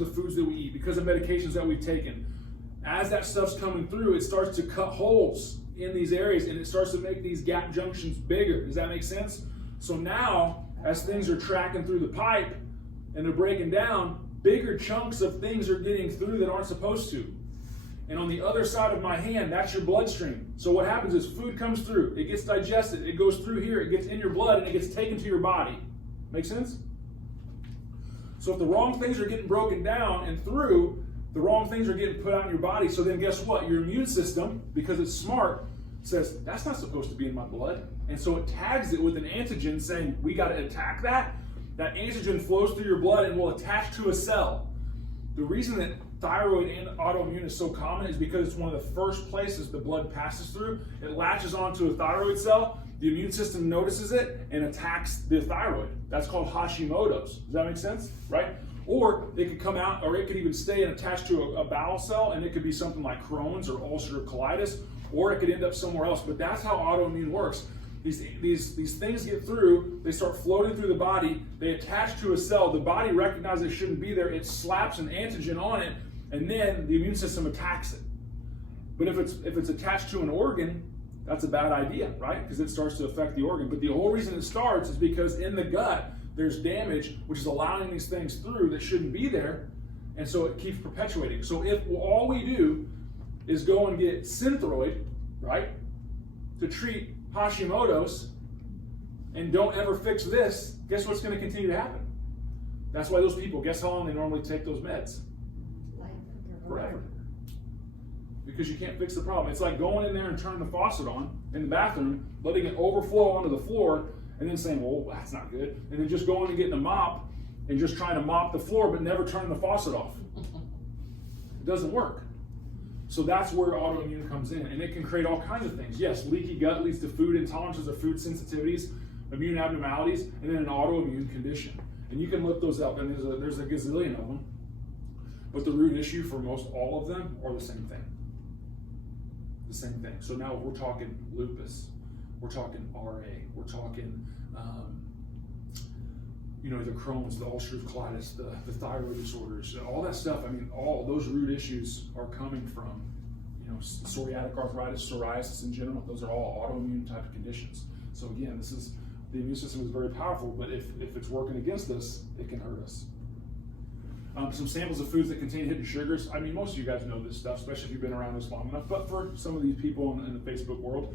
of the foods that we eat, because of medications that we've taken, as that stuff's coming through, it starts to cut holes in these areas and it starts to make these gap junctions bigger. Does that make sense? So now, as things are tracking through the pipe and they're breaking down, bigger chunks of things are getting through that aren't supposed to. And on the other side of my hand, that's your bloodstream. So what happens is food comes through, it gets digested, it goes through here, it gets in your blood, and it gets taken to your body. Make sense? So if the wrong things are getting broken down and through, the wrong things are getting put out in your body. So then guess what? Your immune system, because it's smart, says, that's not supposed to be in my blood. And so it tags it with an antigen saying, we got to attack that. That antigen flows through your blood and will attach to a cell. The reason that thyroid and autoimmune is so common is because it's one of the first places the blood passes through. It latches onto a thyroid cell, the immune system notices it and attacks the thyroid. That's called Hashimoto's. Does that make sense? Right? Or it could come out, or it could even stay and attach to a bowel cell, and it could be something like Crohn's or ulcerative colitis, or it could end up somewhere else. But that's how autoimmune works. These things get through, they start floating through the body, they attach to a cell, the body recognizes it shouldn't be there, it slaps an antigen on it, and then the immune system attacks it. But if it's attached to an organ, that's a bad idea, right? Because it starts to affect the organ. But the whole reason it starts is because in the gut, there's damage, which is allowing these things through that shouldn't be there, and so it keeps perpetuating. So if all we do is go and get Synthroid, right, to treat Hashimoto's, and don't ever fix this, guess what's going to continue to happen? That's why those people, guess how long they normally take those meds? Forever. Because you can't fix the problem. It's like going in there and turning the faucet on in the bathroom, letting it overflow onto the floor, and then saying, well, that's not good. And then just going and getting a mop and just trying to mop the floor, but never turning the faucet off. It doesn't work. So that's where autoimmune comes in, and it can create all kinds of things. Yes, leaky gut leads to food intolerances or food sensitivities, immune abnormalities, and then an autoimmune condition. And you can look those up, and there's a gazillion of them. But the root issue for most all of them are the same thing. The same thing. So now we're talking lupus, we're talking RA, we're talking the Crohn's, the ulcerative colitis, the thyroid disorders, all that stuff. I mean, all those root issues are coming from, psoriatic arthritis, psoriasis in general. Those are all autoimmune type of conditions. So again, the immune system is very powerful, but if it's working against us, it can hurt us. Some samples of foods that contain hidden sugars. I mean, most of you guys know this stuff, especially if you've been around this long enough. But for some of these people in the Facebook world,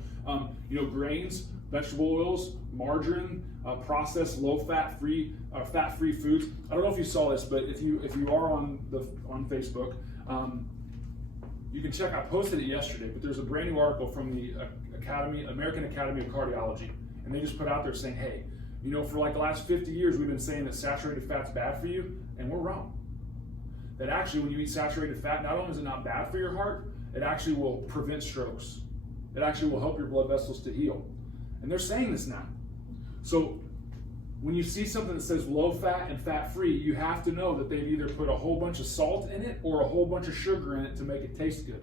grains, vegetable oils, margarine, processed low-fat, fat-free foods. I don't know if you saw this, but if you are on Facebook, you can check. I posted it yesterday, but there's a brand new article from the American Academy of Cardiology, and they just put out there saying, hey, for like the last 50 years, we've been saying that saturated fat's bad for you, and we're wrong. That actually, when you eat saturated fat, not only is it not bad for your heart, it actually will prevent strokes. It actually will help your blood vessels to heal. And they're saying this now. So when you see something that says low fat and fat free, you have to know that they've either put a whole bunch of salt in it or a whole bunch of sugar in it to make it taste good.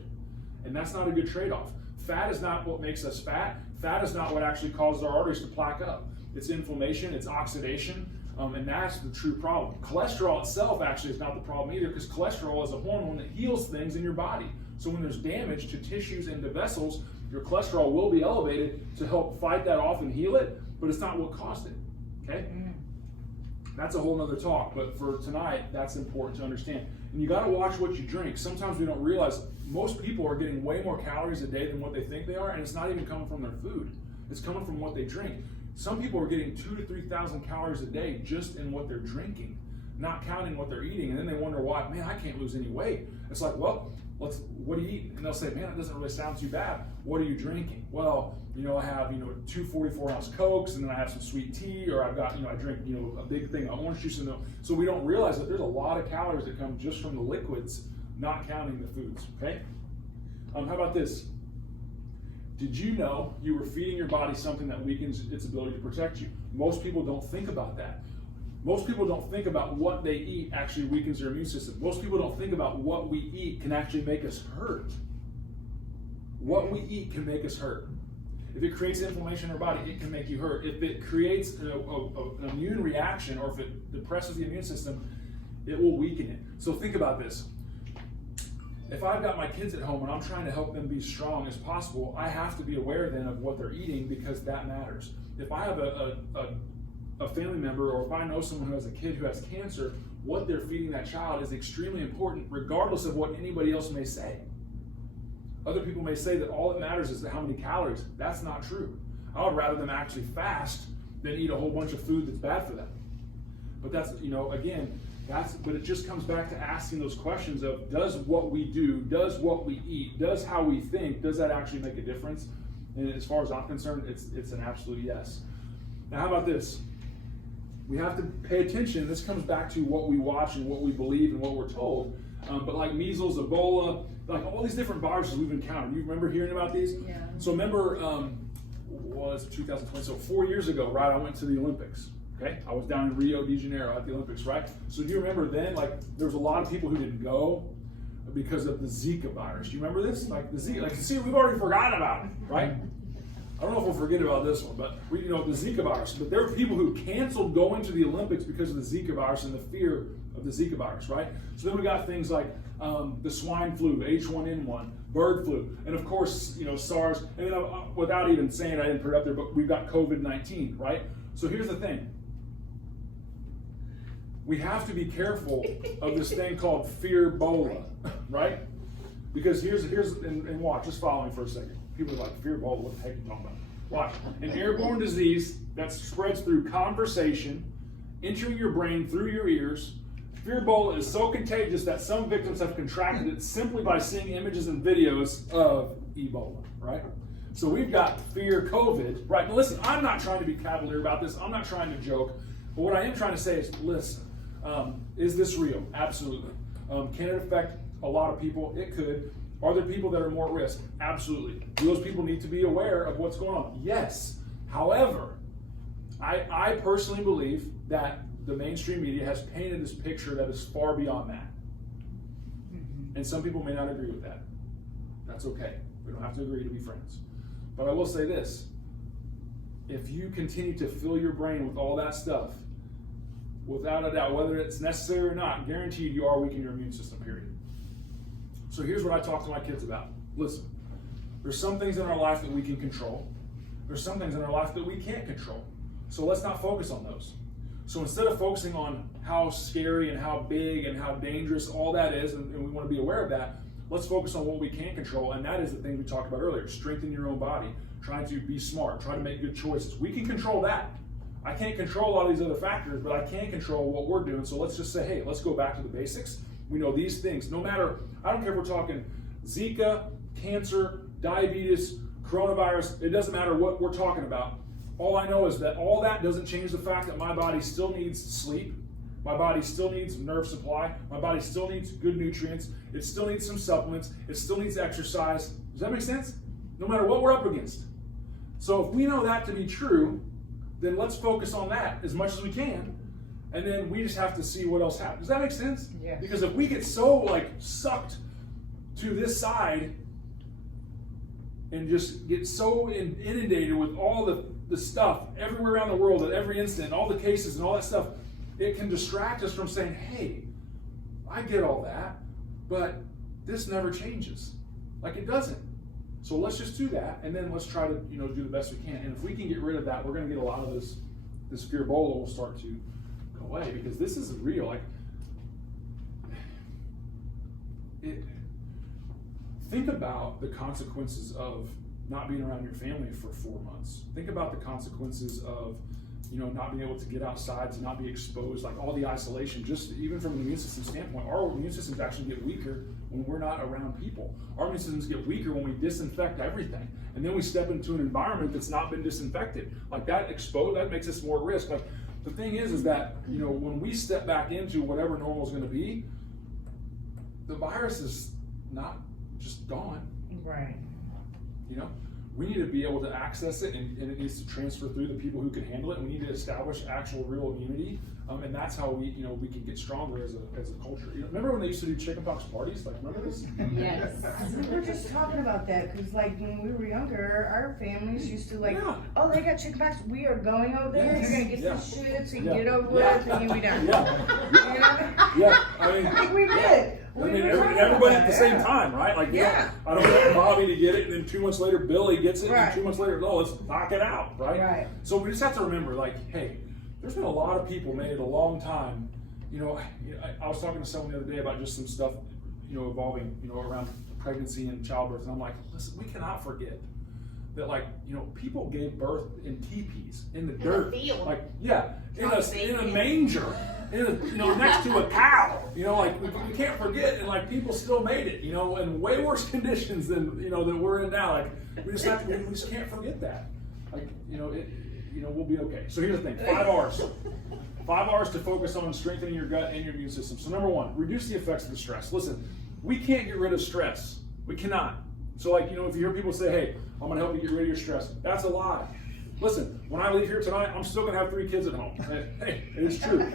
And that's not a good trade-off. Fat is not what makes us fat. Fat is not what actually causes our arteries to plaque up. It's inflammation, it's oxidation, and that's the true problem. Cholesterol itself actually is not the problem either, because cholesterol is a hormone that heals things in your body. So when there's damage to tissues and to vessels, your cholesterol will be elevated to help fight that off and heal it, but it's not what caused it, okay? That's a whole nother talk, but for tonight, that's important to understand. And you gotta watch what you drink. Sometimes we don't realize most people are getting way more calories a day than what they think they are, and it's not even coming from their food. It's coming from what they drink. Some people are getting 2,000 to 3,000 calories a day just in what they're drinking, not counting what they're eating, and then they wonder why, man, I can't lose any weight. It's like, well, what do you eat? And they'll say, man, it doesn't really sound too bad. What are you drinking? Well, I have, 2 44-ounce Cokes, and then I have some sweet tea, or I've got, I drink, a big thing of orange juice. So we don't realize that there's a lot of calories that come just from the liquids, not counting the foods, okay? How about this? Did you know you were feeding your body something that weakens its ability to protect you? Most people don't think about that. Most people don't think about what they eat actually weakens their immune system. Most people don't think about what we eat can actually make us hurt. What we eat can make us hurt. If it creates inflammation in our body, it can make you hurt. If it creates an immune reaction, or if it depresses the immune system, it will weaken it. So think about this. If I've got my kids at home and I'm trying to help them be strong as possible, I have to be aware then of what they're eating, because that matters. If I have a family member, or if I know someone who has a kid who has cancer, what they're feeding that child is extremely important, regardless of what anybody else may say. Other people may say that all that matters is how many calories. That's not true. I would rather them actually fast than eat a whole bunch of food that's bad for them. But that's, again, but it just comes back to asking those questions of, does what we do, does what we eat, does how we think, does that actually make a difference? And as far as I'm concerned, it's an absolute yes. Now, how about this? We have to pay attention. This comes back to what we watch and what we believe and what we're told. But like measles, Ebola, like all these different viruses we've encountered. You remember hearing about these? Yeah. So remember, was 2020, so 4 years ago, right, I went to the Olympics. Okay, I was down in Rio de Janeiro at the Olympics, right? So do you remember then, like, there was a lot of people who didn't go because of the Zika virus. Do you remember this? Like the Zika, like, see, we've already forgotten about it, right? I don't know if we'll forget about this one, but the Zika virus. But there were people who canceled going to the Olympics because of the Zika virus and the fear of the Zika virus, right? So then we got things like the swine flu, H1N1, bird flu, and of course, SARS. And then, without even saying, I didn't put it up there, but we've got COVID-19, right? So here's the thing. We have to be careful of this thing called fear-bola, right? Because here's and watch, just follow me for a second. People are like, fear-bola, what the heck are you talking about? Watch. An airborne disease that spreads through conversation, entering your brain through your ears. Fear-bola is so contagious that some victims have contracted it simply by seeing images and videos of Ebola, right? So we've got fear COVID, right? Now listen, I'm not trying to be cavalier about this. I'm not trying to joke. But what I am trying to say is, listen, is this real? Absolutely. Can it affect a lot of people? It could. Are there people that are more at risk? Absolutely. Do those people need to be aware of what's going on? Yes. However, I personally believe that the mainstream media has painted this picture that is far beyond that. And some people may not agree with that. That's okay. We don't have to agree to be friends. But I will say this. If you continue to fill your brain with all that stuff, without a doubt, whether it's necessary or not, guaranteed you are weakening your immune system, period. So here's what I talk to my kids about. Listen, there's some things in our life that we can control. There's some things in our life that we can't control. So let's not focus on those. So instead of focusing on how scary and how big and how dangerous all that is, and we want to be aware of that, let's focus on what we can control, and that is the thing we talked about earlier. Strengthen your own body. Trying to be smart. Try to make good choices. We can control that. I can't control a lot of these other factors, but I can control what we're doing. So let's just say, hey, let's go back to the basics. We know these things. No matter, I don't care if we're talking Zika, cancer, diabetes, coronavirus, it doesn't matter what we're talking about. All I know is that all that doesn't change the fact that my body still needs sleep. My body still needs nerve supply. My body still needs good nutrients. It still needs some supplements. It still needs exercise. Does that make sense? No matter what we're up against. So if we know that to be true, then let's focus on that as much as we can. And then we just have to see what else happens. Does that make sense? Yeah. Because if we get so sucked to this side and just get so inundated with all the stuff everywhere around the world at every instant, all the cases and all that stuff, it can distract us from saying, hey, I get all that, but this never changes. Like it doesn't. So let's just do that, and then let's try to do the best we can. And if we can get rid of that, we're going to get a lot of this fear-bola will start to go away, because this is real. Think about the consequences of not being around your family for 4 months. Think about the consequences of not being able to get outside, to not be exposed, like all the isolation, just even from an immune system standpoint. Our immune systems actually get weaker when we're not around people. Our immune systems get weaker when we disinfect everything. And then we step into an environment that's not been disinfected. Like that makes us more at risk. Like the thing is that, when we step back into whatever normal is going to be, the virus is not just gone. Right. we need to be able to access it, and it needs to transfer through the people who can handle it. And we need to establish actual real immunity, and that's how we can get stronger as a culture. Remember when they used to do chickenpox parties? Like, remember this? Yes. We were just talking about that because, like, when we were younger, our families used to oh, they got chickenpox. We are going over there. Yes. You're gonna get some shits and get over Yeah. with, and you be done. Yeah. You know? I mean, We did. Everybody at the same time, right? Like, I don't want Bobby to get it, and then 2 months later, Billy gets it, and 2 months later, let's knock it out, right? Right. So we just have to remember, like, hey, there's been a lot of people made it a long time. I was talking to someone the other day about just some stuff, evolving, around pregnancy and childbirth, and I'm like, listen, we cannot forget that, like, people gave birth in teepees, in the dirt, field. like, in a manger, next to a cow, like, we can't forget, and like, people still made it, in way worse conditions than, than we're in now. Like, we just can't forget that. Like, we'll be okay. So here's the thing, 5 R's. 5 R's to focus on strengthening your gut and your immune system. So number 1, reduce the effects of the stress. Listen, we can't get rid of stress. We cannot. So, like, if you hear people say, hey, I'm gonna help you get rid of your stress, that's a lie. Listen, when I leave here tonight, I'm still gonna have 3 kids at home. Hey, it is true.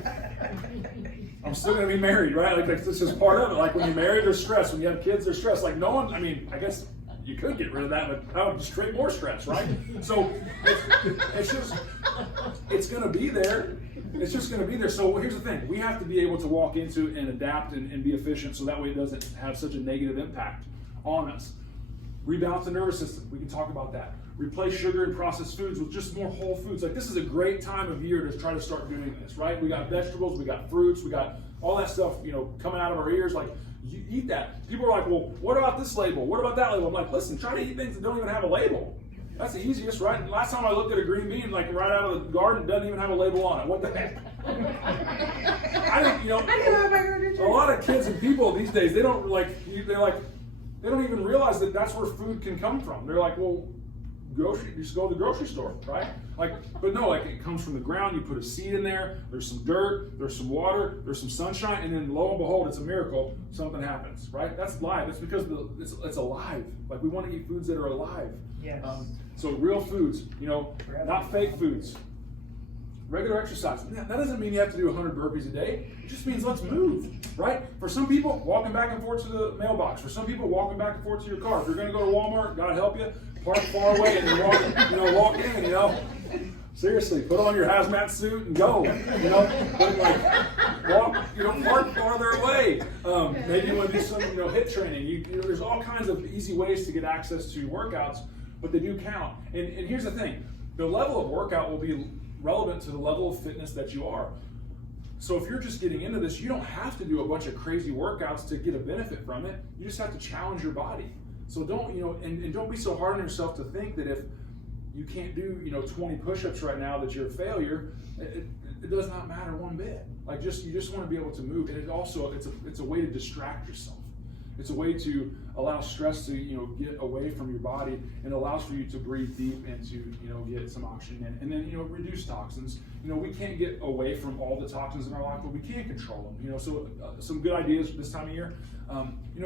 I'm still gonna be married, right? Like, this is part of it. Like, when you're married, there's stress. When you have kids, there's stress. Like, no one, I guess you could get rid of that, but that would just create more stress, right? So it's gonna be there. It's just gonna be there. So here's the thing. We have to be able to walk into and adapt and be efficient, so that way it doesn't have such a negative impact on us. Rebalance the nervous system. We can talk about that. Replace sugar and processed foods with just more whole foods. Like, this is a great time of year to try to start doing this, right? We got vegetables, we got fruits, we got all that stuff, coming out of our ears. Like, you eat that. People are like, well, what about this label? What about that label? I'm like, listen, try to eat things that don't even have a label. That's the easiest, right? And last time I looked at a green bean, like, right out of the garden, it doesn't even have a label on it. What the heck? I think, a lot of kids and people these days, they don't even realize that that's where food can come from. They're like, well, just go to the grocery store, right? Like, but no, like, it comes from the ground. You put a seed in there, there's some dirt, there's some water, there's some sunshine, and then lo and behold, it's a miracle, something happens, right? That's live. It's because it's alive. Like, we want to eat foods that are alive. Yes. So real foods, not fake foods. Regular exercise. That doesn't mean you have to do 100 burpees a day. It just means let's move, right? For some people, walking back and forth to the mailbox. For some people, walking back and forth to your car. If you're going to go to Walmart, God help you, park far away and then walk in, Seriously, put on your hazmat suit and go, but like, park farther away. Maybe you want to do some, HIIT training. There's all kinds of easy ways to get access to workouts, but they do count. And here's the thing, the level of workout will be relevant to the level of fitness that you are. So if you're just getting into this, you don't have to do a bunch of crazy workouts to get a benefit from it. You just have to challenge your body. So don't, and don't be so hard on yourself to think that if you can't do, 20 push-ups right now that you're a failure. It does not matter one bit. Like, you just want to be able to move. And it's a way to distract yourself. It's a way to allow stress to, get away from your body, and allows for you to breathe deep and to, get some oxygen in. And then, reduce toxins. We can't get away from all the toxins in our life, but we can control them. So some good ideas this time of year.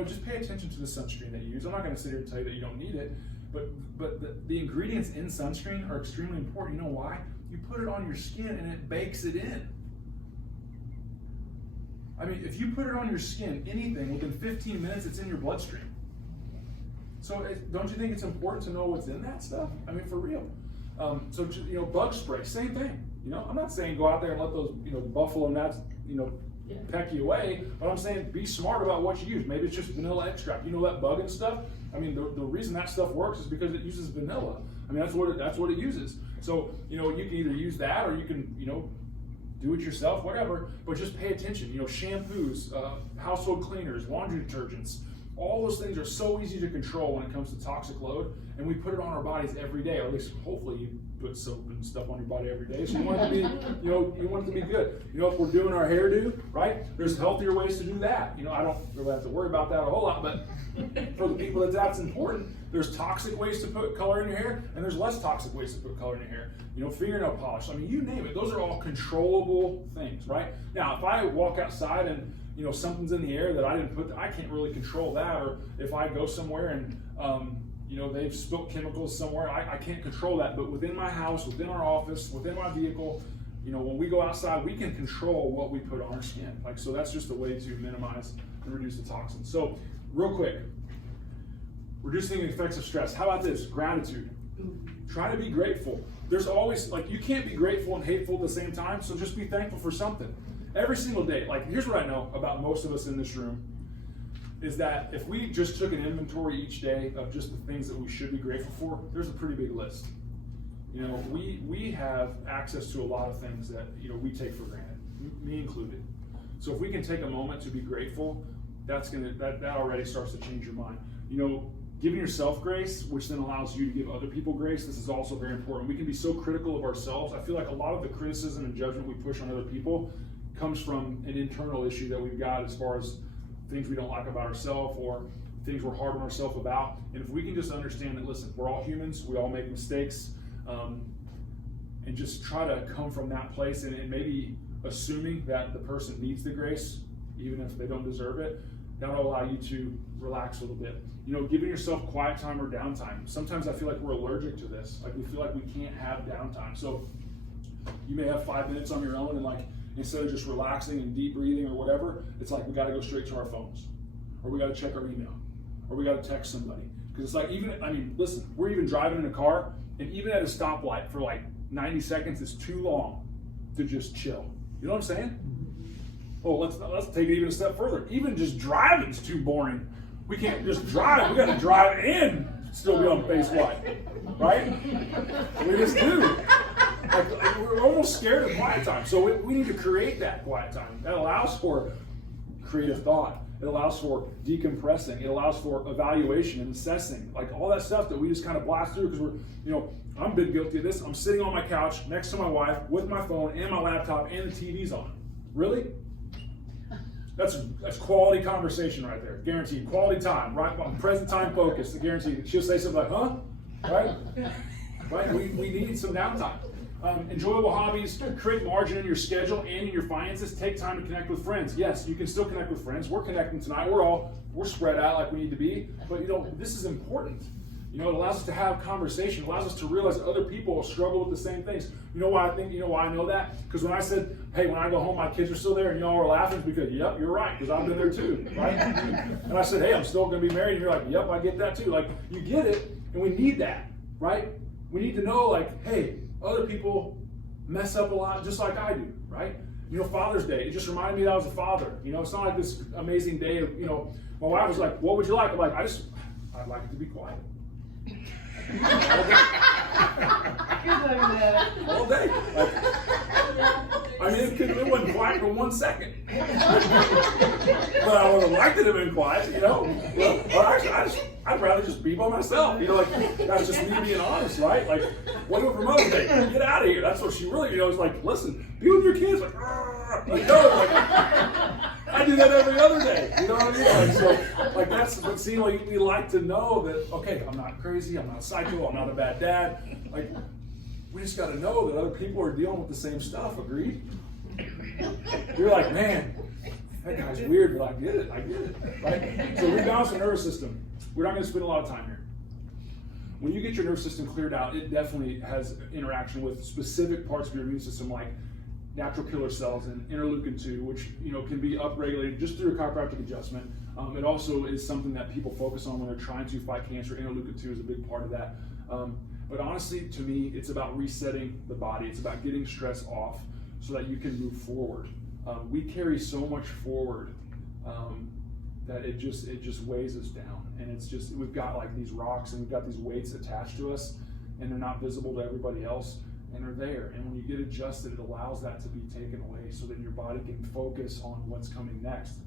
Just pay attention to the sunscreen that you use. I'm not going to sit here and tell you that you don't need it, but the ingredients in sunscreen are extremely important. You know why? You put it on your skin and it bakes it in. I mean, if you put it on your skin, anything, within 15 minutes, it's in your bloodstream. So don't you think it's important to know what's in that stuff? I mean, for real. Bug spray, same thing. I'm not saying go out there and let those, buffalo gnats, peck you away, but I'm saying be smart about what you use. Maybe it's just vanilla extract. That bug and stuff? I mean, the reason that stuff works is because it uses vanilla. I mean, that's what it uses. So, you can either use that, or you can, do it yourself, whatever, but just pay attention. Shampoos, household cleaners, laundry detergents, all those things are so easy to control when it comes to toxic load, and we put it on our bodies every day, or at least hopefully you put soap and stuff on your body every day. So you want it to be, you want it to be good. If we're doing our hairdo, right, there's healthier ways to do that. I don't really have to worry about that a whole lot, but for the people that's important, there's toxic ways to put color in your hair, and there's less toxic ways to put color in your hair. Fingernail polish, I mean, you name it. Those are all controllable things, right? Now, if I walk outside and, something's in the air that I didn't put, I can't really control that. Or if I go somewhere and, you know, they've spilt chemicals somewhere. I can't control that, but within my house, within our office, within my vehicle, you know, when we go outside, we can control what we put on our skin. Like, so that's just a way to minimize and reduce the toxins. So real quick, reducing the effects of stress. How about this? Gratitude. Try to be grateful. There's always, like, you can't be grateful and hateful at the same time, so just be thankful for something. Every single day. Like, here's what I know about most of us in this room, is that if we just took an inventory each day of just the things that we should be grateful for, there's a pretty big list. You know, we have access to a lot of things that, you know, we take for granted, me included. So if we can take a moment to be grateful, that already starts to change your mind. You know, giving yourself grace, which then allows you to give other people grace, this is also very important. We can be so critical of ourselves. I feel like a lot of the criticism and judgment we push on other people comes from an internal issue that we've got as far as things we don't like about ourselves or things we're hard on ourselves about. And if we can just understand that, listen, we're all humans, we all make mistakes, and just try to come from that place and maybe assuming that the person needs the grace, even if they don't deserve it, that'll allow you to relax a little bit. You know, giving yourself quiet time or downtime. Sometimes I feel like we're allergic to this. Like, we feel like we can't have downtime. So you may have 5 minutes on your own, and like, instead of just relaxing and deep breathing or whatever, it's like we got to go straight to our phones, or we got to check our email, or we got to text somebody. Because it's like, even, I mean, listen, we're even driving in a car, and even at a stoplight for like 90 seconds is too long to just chill. You know what I'm saying? Oh, let's take it even a step further. Even just driving's too boring. We can't just drive. We got to drive and still be on face wide, right? We just do. Like, we're almost scared of quiet time. So we need to create that quiet time. That allows for creative thought. It allows for decompressing. It allows for evaluation and assessing. Like, all that stuff that we just kind of blast through because we're, you know, I'm been guilty of this. I'm sitting on my couch next to my wife with my phone and my laptop and the TV's on. Really? That's quality conversation right there. Guaranteed. Quality time. Right? Present time focus. Guaranteed. She'll say something like, huh? Right? Right? We need some downtime. Enjoyable hobbies, create margin in your schedule and in your finances. Take time to connect with friends. Yes, you can still connect with friends. We're connecting tonight. We're spread out like we need to be. But, you know, this is important. You know, it allows us to have conversation. It allows us to realize that other people struggle with the same things. You know why I know that? Because when I said, hey, when I go home, my kids are still there, and y'all are laughing, it's because, yep, you're right, because I've been there too, right? And I said, hey, I'm still going to be married, and you're like, yep, I get that too. Like, you get it, and we need that, right? We need to know, like, hey, other people mess up a lot just like I do, right? You know, Father's Day, it just reminded me that I was a father. You know, it's not like this amazing day of, you know, my wife was like, what would you like? I'm like, I'd like it to be quiet. All day. Like, I mean, it wasn't quiet for 1 second. But I would have liked it to have been quiet, you know. Well, actually, I'd rather just be by myself. You know, like, that's just me being honest, right? Like, what do it for Mother's Day? Get out of here. That's what she really, you know, is like, listen, be with your kids. Like, I do that every other day. You know what I mean? Like, so, like, that's, but see, like, we like to know that, okay, I'm not crazy, I'm not psycho, I'm not a bad dad. Like, we just got to know that other people are dealing with the same stuff, agreed? You're like, man, that guy's weird, but I get it, right? So rebalance the nervous system. We're not going to spend a lot of time here. When you get your nervous system cleared out, it definitely has interaction with specific parts of your immune system, like natural killer cells and interleukin-2, which, you know, can be upregulated just through a chiropractic adjustment. It also is something that people focus on when they're trying to fight cancer. Interleukin-2 is a big part of that. But honestly, to me, it's about resetting the body. It's about getting stress off so that you can move forward. We carry so much forward that it just weighs us down. And it's just, we've got like these rocks and we've got these weights attached to us, and they're not visible to everybody else, and they're there. And when you get adjusted, it allows that to be taken away so that your body can focus on what's coming next.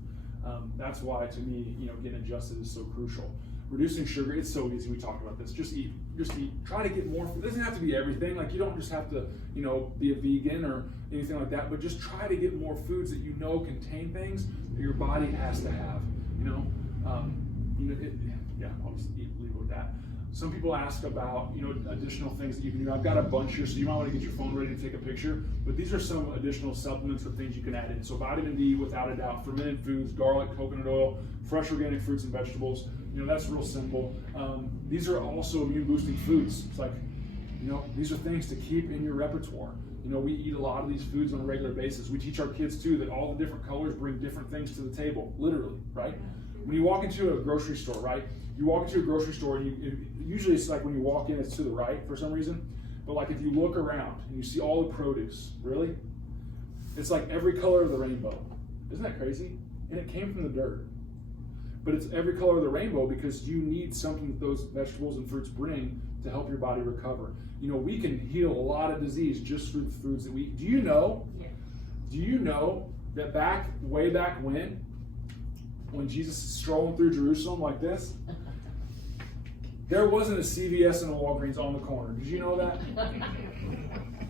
That's why, to me, you know, getting adjusted is so crucial. Reducing sugar, it's so easy. We talked about this. Just eat. Try to get more. It doesn't have to be everything. Like, you don't just have to, you know, be a vegan or anything like that. But just try to get more foods that you know contain things that your body has to have. You I'll just leave it with that. Some people ask about, additional things that you can do. I've got a bunch here, so you might want to get your phone ready to take a picture. But these are some additional supplements or things you can add in. So vitamin D, without a doubt, fermented foods, garlic, coconut oil, fresh organic fruits and vegetables. That's real simple. These are also immune boosting foods. It's like, these are things to keep in your repertoire. We eat a lot of these foods on a regular basis. We teach our kids too that all the different colors bring different things to the table, literally, right? When you walk into a grocery store, right? You walk into a grocery store, and usually it's like when you walk in, it's to the right for some reason. But like if you look around and you see all the produce, really, it's like every color of the rainbow. Isn't that crazy? And it came from the dirt. But it's every color of the rainbow because you need something that those vegetables and fruits bring to help your body recover. We can heal a lot of disease just through the foods that we eat. Do you know? Yeah. Do you know that way back when Jesus is strolling through Jerusalem like this, there wasn't a CVS and a Walgreens on the corner. Did you know that?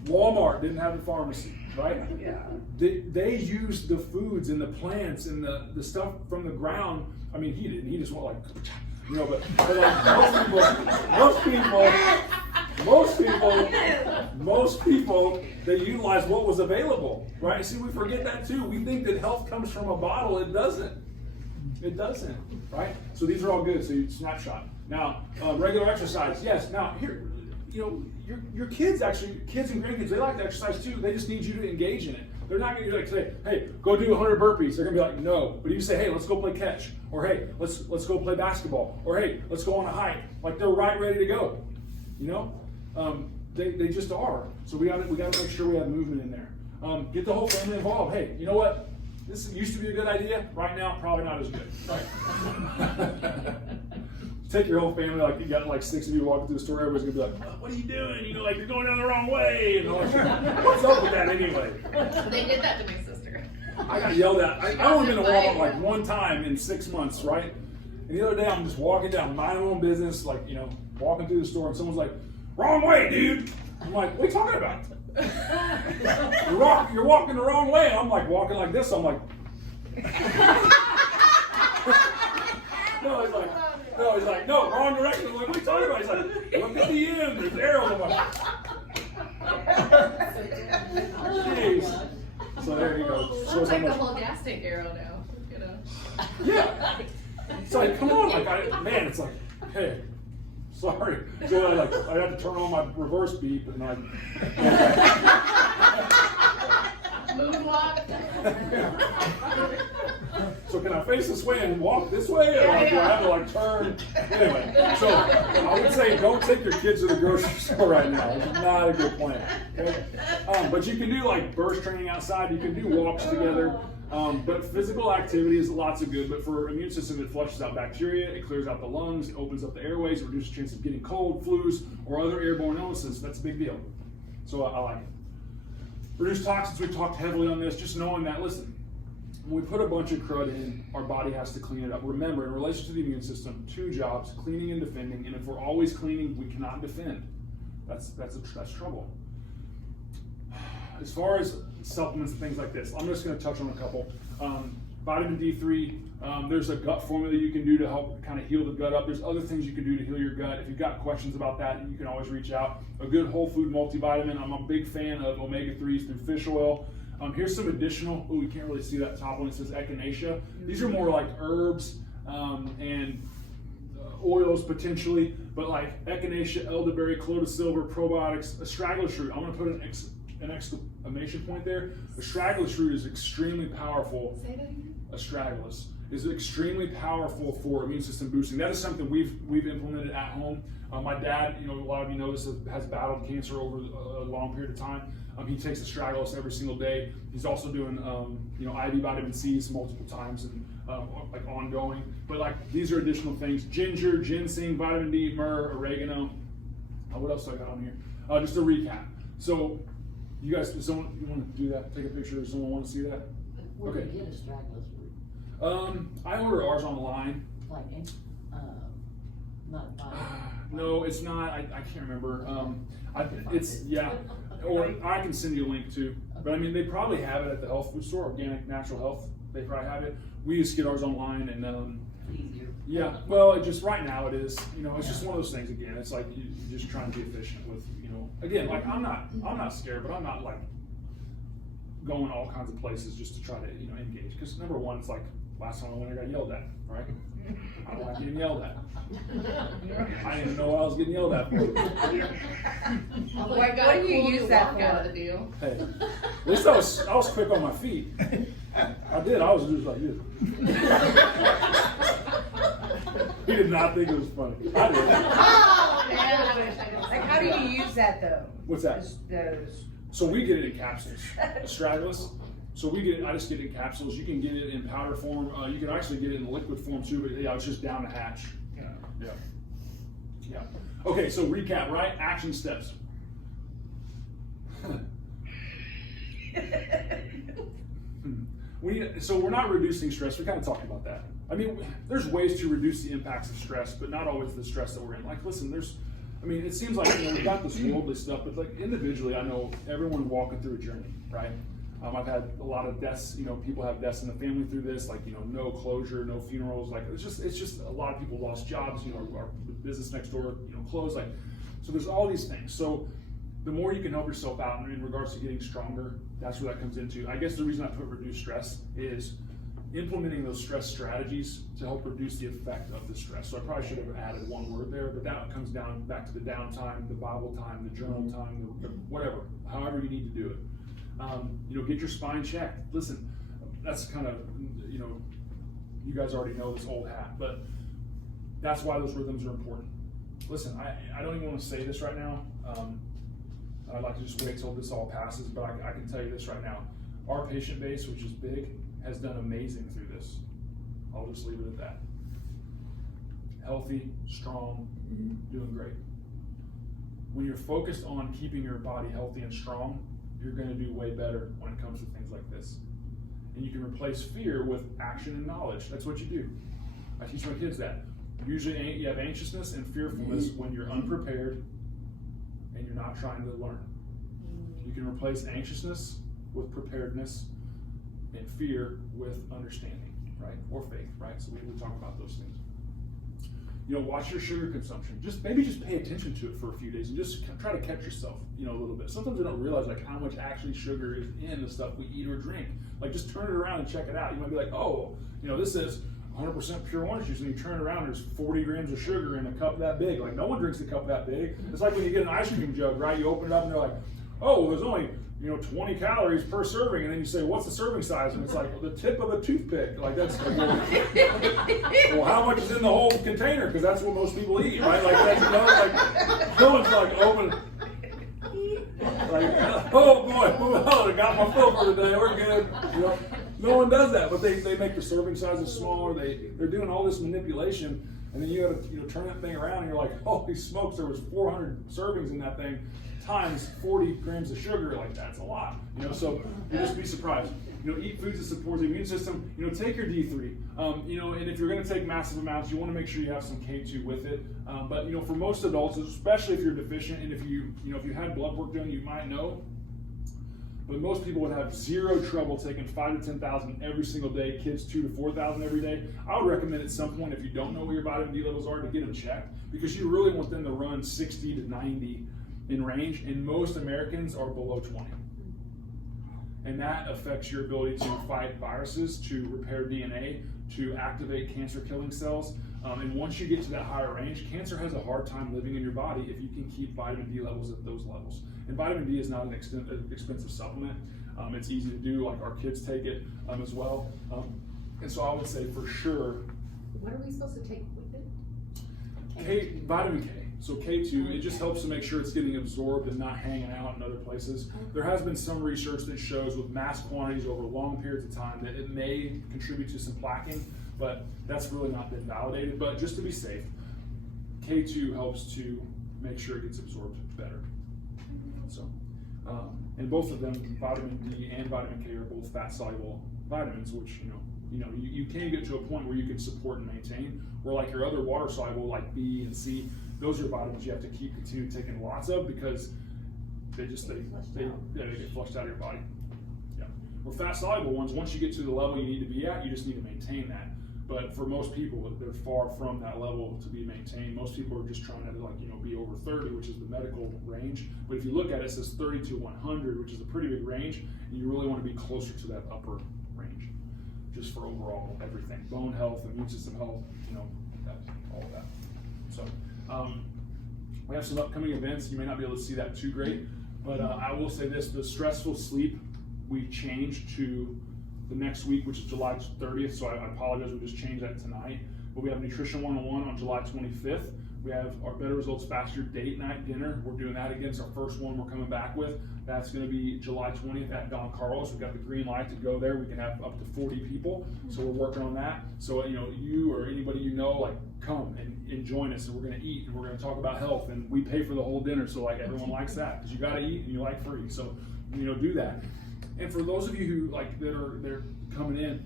Walmart didn't have a pharmacy, right? Yeah. They used the foods and the plants and the stuff from the ground. I mean, he didn't. He just went like, but like most people, they utilize what was available, right? See, we forget that too. We think that health comes from a bottle. It doesn't. It doesn't, right? So these are all good. So you snapshot. Now, regular exercise, yes. Now here, your kids and grandkids, they like to exercise too. They just need you to engage in it. They're not going to say, hey, go do 100 burpees. They're going to be like, no. But if you say, hey, let's go play catch, or hey, let's go play basketball, or hey, let's go on a hike. Like they're ready to go. They just are. So we got to make sure we have movement in there. Get the whole family involved. Hey, you know what? This used to be a good idea. Right now, probably not as good. Right? Take your whole family, like you got like 6 of you walking through the store, everybody's gonna be like, what are you doing? Like you're going down the wrong way. And like, what's up with that anyway? They did that to my sister. I got yelled at. I only been to Walmart like one time in 6 months, right? And the other day I'm just walking down, my own business, like, walking through the store, and someone's like, wrong way, dude. I'm like, what are you talking about? You're walking the wrong way. And I'm like walking like this. I'm like, he's like, no, wrong direction. I'm like, what are you talking about? He's like, look at the end. There's arrows. I'm like, jeez. So there you go. Sounds like the whole gas tank arrow now. Yeah. It's like, come on, it's like, hey, sorry. So I had to turn on my reverse beep and So can I face this way and walk this way, or do I have to turn? Anyway, so I would say don't take your kids to the grocery store right now. It's not a good plan. Okay? But you can do burst training outside. You can do walks together. But physical activity is lots of good. But for immune system, it flushes out bacteria, it clears out the lungs, it opens up the airways, it reduces the chance of getting cold, flus, or other airborne illnesses. That's a big deal. So I like it. Reduce toxins, we talked heavily on this, just knowing that, listen, when we put a bunch of crud in, our body has to clean it up. Remember, in relation to the immune system, 2 jobs, cleaning and defending, and if we're always cleaning, we cannot defend. That's trouble. As far as supplements and things like this, I'm just going to touch on a couple. Vitamin D3, there's a gut formula you can do to help kind of heal the gut up. There's other things you can do to heal your gut. If you've got questions about that, you can always reach out. A good whole food multivitamin. I'm a big fan of omega-3s through fish oil. Here's some additional, you can't really see that top one. It says echinacea. These are more like herbs and oils potentially, but like echinacea, elderberry, clove silver, probiotics, astragalus root. I'm going to put an exclamation point there. Astragalus root is extremely powerful. Say that again. Astragalus is extremely powerful for immune system boosting. That is something we've implemented at home. My dad, a lot of you know this, has battled cancer over a long period of time. He takes astragalus every single day. He's also doing IV vitamin C's multiple times and ongoing. But these are additional things: ginger, ginseng, vitamin D, myrrh, oregano. What else do I got on here? Just a recap. So you guys, you want to do that? Take a picture. Does someone want to see that? Where do you get astragalus root? I order ours online. Not buying. No, it's not. I can't remember. Or I can send you a link too. But they probably have it at the health food store, Organic Natural Health. They probably have it. We just get ours online and Easier. Yeah, well, it just right now it is, it's just one of those things again. It's like you're just trying to be efficient with, again, like I'm not scared, but I'm not like going all kinds of places just to try to, engage. Because number one, it's like last time I went, I got yelled at, right? I don't like getting yelled at. I didn't even know what I was getting yelled at for. Like, what do you use that out of for? the deal. Hey, at least I was quick on my feet. I did. I was just like this. He did not think it was funny. I did. Oh man. Like, how do you use that though? What's that? So we get it in capsules, astragalus. So I just get it in capsules. You can get it in powder form. You can actually get it in liquid form too, but yeah, it's just down the hatch. Yeah. Okay, so recap, right? Action steps. So we're not reducing stress. We kind of talked about that. I mean, there's ways to reduce the impacts of stress, but not always the stress that we're in. Like, listen, it seems like, we've got this worldly stuff, but like individually, I know everyone's walking through a journey, right? I've had a lot of deaths, people have deaths in the family through this, like, no closure, no funerals, like, it's just a lot of people lost jobs, our business next door, closed, like, so there's all these things. So the more you can help yourself out in regards to getting stronger, that's where that comes into. I guess the reason I put reduce stress is implementing those stress strategies to help reduce the effect of the stress. So I probably should have added one word there, but that comes down back to the downtime, the Bible time, the journal time, whatever, however you need to do it. Get your spine checked. Listen, that's kind of, you guys already know this old hat, but that's why those rhythms are important. Listen, I don't even want to say this right now. I'd like to just wait till this all passes, but I can tell you this right now. Our patient base, which is big, has done amazing through this. I'll just leave it at that. Healthy, strong, doing great. When you're focused on keeping your body healthy and strong, you're going to do way better when it comes to things like this. And you can replace fear with action and knowledge. That's what you do. I teach my kids that. Usually you have anxiousness and fearfulness when you're unprepared and you're not trying to learn. You can replace anxiousness with preparedness and fear with understanding, right? Or faith, right? So we talk about those things. Watch your sugar consumption. Just pay attention to it for a few days and just try to catch yourself, a little bit. Sometimes we don't realize like how much actually sugar is in the stuff we eat or drink. Like just turn it around and check it out. You might be like, oh, this is 100% pure orange juice, and you turn it around, there's 40 grams of sugar in a cup that big. Like no one drinks a cup that big. It's like when you get an ice cream jug, right? You open it up and they're like, oh, well, there's only 20 calories per serving, and then you say, what's the serving size? And it's like the tip of a toothpick. Like that's well, how much is in the whole container? Because that's what most people eat, right? Like that's like no one's like open. Like, oh boy, I got my fill for today. We're good. No one does that, but they make the serving sizes smaller. They're doing all this manipulation, and then you got to turn that thing around, and you're like, holy smokes, there was 400 servings in that thing. Times 40 grams of sugar, like that's a lot, so you just be surprised. Eat foods that support the immune system. Take your D3. And if you're going to take massive amounts, you want to make sure you have some K2 with it. But for most adults, especially if you're deficient, and if you had blood work done, you might know. But most people would have zero trouble taking 5 to 10,000 every single day. Kids 2 to 4,000 every day. I would recommend at some point, if you don't know what your vitamin D levels are, to get them checked, because you really want them to run 60 to 90 in range, and most Americans are below 20. And that affects your ability to fight viruses, to repair DNA, to activate cancer-killing cells. And once you get to that higher range, cancer has a hard time living in your body if you can keep vitamin D levels at those levels. And vitamin D is not an expensive supplement. It's easy to do, like our kids take it as well. And so I would say for sure. What are we supposed to take with it? Vitamin K. So K2, it just helps to make sure it's getting absorbed and not hanging out in other places. There has been some research that shows with mass quantities over long periods of time that it may contribute to some plaquing, but that's really not been validated. But just to be safe, K2 helps to make sure it gets absorbed better. So, and both of them, vitamin D and vitamin K, are both fat-soluble vitamins, which you can get to a point where you can support and maintain. Where like your other water-soluble, like B and C, those are vitamins you have to continue taking lots of because they get flushed out of your body. Yeah. Or fat-soluble ones, once you get to the level you need to be at, you just need to maintain that. But for most people, they're far from that level to be maintained. Most people are just trying to be over 30, which is the medical range. But if you look at it, it says 30 to 100, which is a pretty big range, and you really want to be closer to that upper range, just for overall everything, bone health, immune system health, all of that. So we have some upcoming events. You may not be able to see that too great, but I will say this: the stressful sleep we changed to the next week, which is July 30th, so I apologize, we just changed that tonight. But we have Nutrition 101 on July 25th. We have our Better Results Faster date night dinner. We're doing that again. It's our first one we're coming back with. That's going to be July 20th at Don Carlos. We've got the green light to go there. We can have up to 40 people. So we're working on that. So, you or anybody come and join us, and we're going to eat, and we're going to talk about health, and we pay for the whole dinner. So everyone likes that, because you got to eat and you like free. So, do that. And for those of you who they're coming in,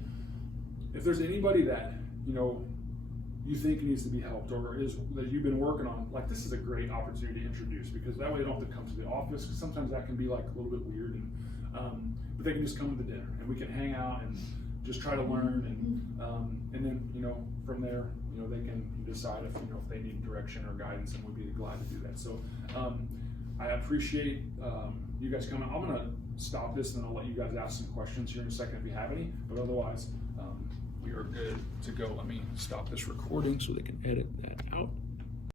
if there's anybody that you think needs to be helped, or that you've been working on, this is a great opportunity to introduce, because that way they don't have to come to the office, because sometimes that can be a little bit weird, and but they can just come to the dinner, and we can hang out and just try to learn, and then from there they can decide if if they need direction or guidance, and we'd be glad to do that. So I appreciate you guys coming. I'm gonna stop this, and then I'll let you guys ask some questions here in a second if you have any, but otherwise we are good to go. Let me stop this recording so they can edit that out.